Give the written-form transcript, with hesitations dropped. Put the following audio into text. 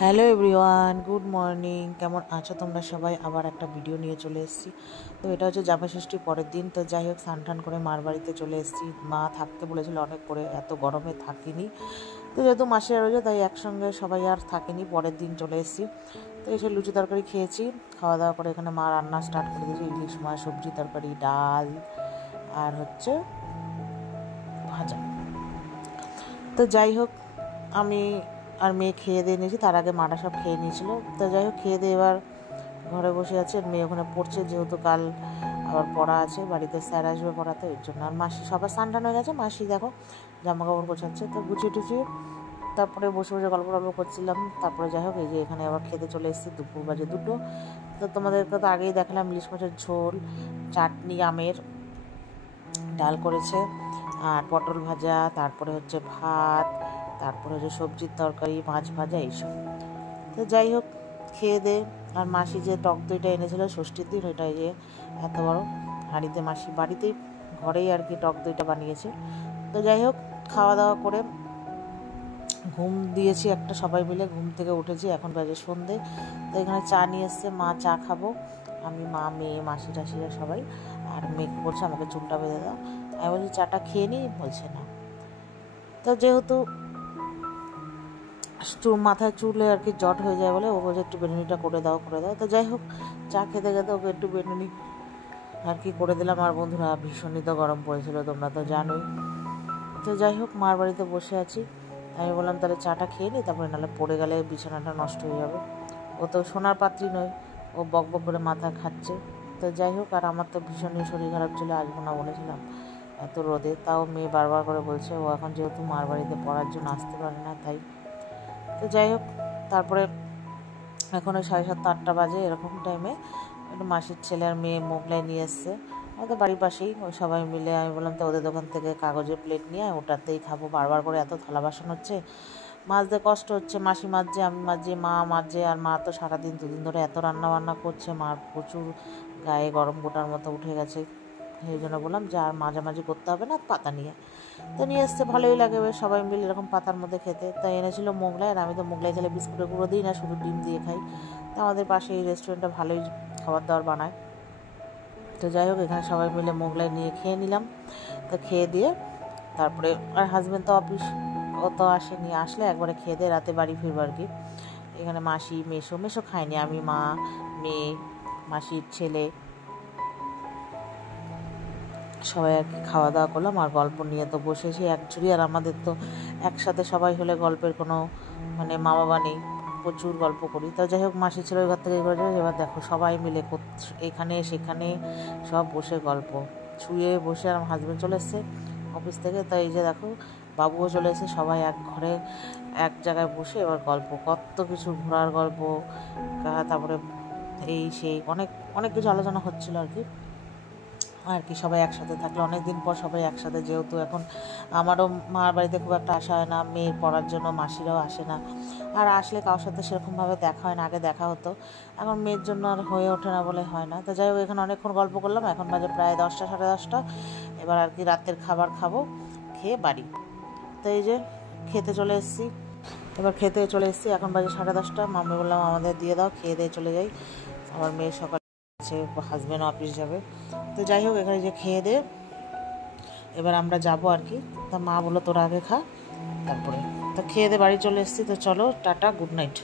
Hello everyone, good morning. কেমন আছো তোমরা সবাই? আবার একটা ভিডিও নিয়ে চলে এসেছি। তো এটা হচ্ছে জামাই ষষ্ঠীর পরের দিন। তো যাই হোক, স্নান টান করে মার বাড়িতে চলে এসেছি। মা থাকতে বলেছিল অনেক করে, এত গরমে থাকিনি। তো যেহেতু মাসিরা রয়েছে তাই একসঙ্গে সবাই আর থাকিনি, পরের দিন চলে এসেছি। তো এসে লুচি তরকারি খেয়েছি। খাওয়া দাওয়া করে এখানে মা রান্না স্টার্ট করে দিয়েছি। ইলিশ মাছ, সবজি, তরকারি, ডাল আর হচ্ছে ভাজা। তো যাই হোক, আমি আর মেয়ে খেয়ে দিয়ে নিয়েছি। তার আগে মাটা সব খেয়ে নিয়েছিল। তো যাই হোক, খেয়ে দিয়ে এবার ঘরে বসে আছে। মেয়ে ওখানে পড়ছে, যেহেতু কাল আবার পড়া আছে, বাড়িতে স্যার আসবে পড়াতে, ওই জন্য। আর মাসি সবার স্নান টান হয়ে গেছে। মাসি দেখো জামা কাপড় গোছাচ্ছে। তো গুছিয়ে টুচিয়ে তারপরে বসে বসে গল্প টল্প করছিলাম। তারপরে যাই হোক, এই যে এখানে আবার খেতে চলে এসেছি। দুপুর বাজে 2টো। তো তোমাদেরকে তো আগেই দেখালাম ইলিশ মাছের ঝোল, চাটনি, আমের ডাল করেছে, আর পটল ভাজা, তারপরে হচ্ছে ভাত, তারপরে হচ্ছে সবজির তরকারি, মাছ ভাজা, এইসব। তো যাই হোক, খেয়ে দে। আর মাসি যে টক দইটা এনেছিল ষষ্ঠীর দিন, ওইটাই যে এত বড় হাঁড়িতে মাসি বাড়িতেই ঘরেই আর কি টক দইটা বানিয়েছে। তো যাই হোক, খাওয়া দাওয়া করে ঘুম দিয়েছি একটা, সবাই মিলে ঘুম থেকে উঠেছি। এখন বাজে সন্ধে। তো এখানে চা নিয়ে এসছে, মা চা খাবো, আমি, মা, মেয়ে, মাসি টাসিরা সবাই। আর মেয়ে বলছে আমাকে চুলটা বেঁধে দাও। আমি বলছি চাটা খেয়ে নিই, বলছে না। তো যেহেতু মাথায় চুলে আর কি জট হয়ে যায় বলে ও বলছে একটু বেনুনিটা করে দাও করে দাও। তো যাই হোক, চা খেতে খেতে ওকে একটু বেনুনি আর কি করে দিলাম। আর বন্ধুরা, ভীষণই তো গরম পড়েছিল, তোমরা তো জানোই। তো যাই হোক, মার বাড়িতে বসে আছি। আমি বললাম তাহলে চাটা খেয়ে নিই, তারপরে নাহলে পড়ে গেলে বিছানাটা নষ্ট হয়ে যাবে। ও তো সোনার পাত্রী নয়, ও বক বক করে মাথা খাচ্ছে। তো যাই হোক, আর আমার তো ভীষণই শরীর খারাপ ছিল, আসবো না বলেছিলাম এত রোদে। তাও মেয়ে বারবার করে বলছে, ও এখন যেহেতু মার বাড়িতে পড়ার জন্য আসতে পারে না, তাই। তো যাই হোক, তারপরে এখন ওই 7:30 8টা বাজে, এরকম টাইমে একটু মাসির ছেলে আর মেয়ে মোগলাই নিয়ে এসছে আমাদের বাড়ির পাশেই। ওই সবাই মিলে আমি বললাম তো ওদের দোকান থেকে কাগজের প্লেট নিয়ে ওটাতেই খাবো, বারবার করে এত থালা বাসন হচ্ছে, মাজতে কষ্ট হচ্ছে। মাসি মাজছে, আমি মাজছি, মা মাজছে। আর মা তো সারাদিন 2 দিন ধরে এত রান্না বান্না করছে, মার প্রচুর গায়ে গরম গোটার মতো উঠে গেছে। সেই জন্য বললাম যে আর মাঝামাঝি করতে হবে না, পাতা নিয়ে। তো নিয়ে এসছে, ভালোই লাগে বেশ সবাই মিলে এরকম পাতার মধ্যে খেতে। তাই এনেছিল মোগলাই। আর আমি তো মোগলাই খেলে বিস্কুটের গুঁড়ো দিই না, শুধু ডিম দিয়ে খাই। তো আমাদের পাশে এই রেস্টুরেন্টটা ভালোই খাবার দাবার বানায়। তো যাই হোক, এখানে সবাই মিলে মোগলাই নিয়ে খেয়ে নিলাম। তো খেয়ে দিয়ে তারপরে, আর হাজব্যান্ড তো অফিস, ও তো আসেনি, আসলে একবারে খেয়ে দিয়ে রাতে বাড়ি ফিরবো আর কি। এখানে মাসি, মেসো খায়নি, আমি, মা, মেয়ে, মাসির ছেলে সবাই আর কি খাওয়া দাওয়া করলাম। আর গল্প নিয়ে তো বসেছি একচুরি। আর আমাদের তো একসাথে সবাই হলে গল্পের কোনো মানে মা বাবা নেই, প্রচুর গল্প করি। তো যাই হোক, মাসি ছিল ওই ঘর থেকে করে যাবে। এবার দেখো সবাই মিলে এখানে সেখানে সব বসে গল্প, শুয়ে বসে। আর আমার হাজব্যান্ড চলে এসছে অফিস থেকে। তো এই যে দেখো, বাবুও চলে এসেছে, সবাই এক ঘরে এক জায়গায় বসে এবার গল্প, কত কিছু ঘোরার গল্প, তারপরে এই সেই অনেক অনেক কিছু আলোচনা হচ্ছিল আর কি। আর কি সবাই একসাথে থাকলে, অনেক দিন পর সবাই একসাথে। যেহেতু এখন আমারও মার বাড়িতে খুব একটা আসা হয় না, মেয়ের পড়ার জন্য মাসিরাও আসে না। আর আসলে কারোর সাথে সেরকমভাবে দেখা হয় না, আগে দেখা হতো, এখন মেয়ের জন্য আর হয়ে ওঠে না বলে হয় না। তো যাই হোক, এখানে অনেকক্ষণ গল্প করলাম। এখন বাজে প্রায় 10টা 10:30। এবার আর কি রাতের খাবার খাবো, খেয়ে বাড়ি। তো এই যে খেতে চলে এসেছি, এখন বাজে 10:30। মাম্মি বললাম আমাদের দিয়ে দাও, খেয়ে দিয়ে চলে যাই। আমার মেয়ে সকালে আছে, হাজব্যান্ড অফিস যাবে। তো যাই হোক, এখানে যে খেয়ে দে এবার আমরা যাবো আর কি। তা মা বললো তোরা আগে খা, তারপরে। তো খেয়ে দে বাড়ি চলে এসেছি। তো চলো, টাটা, গুড নাইট।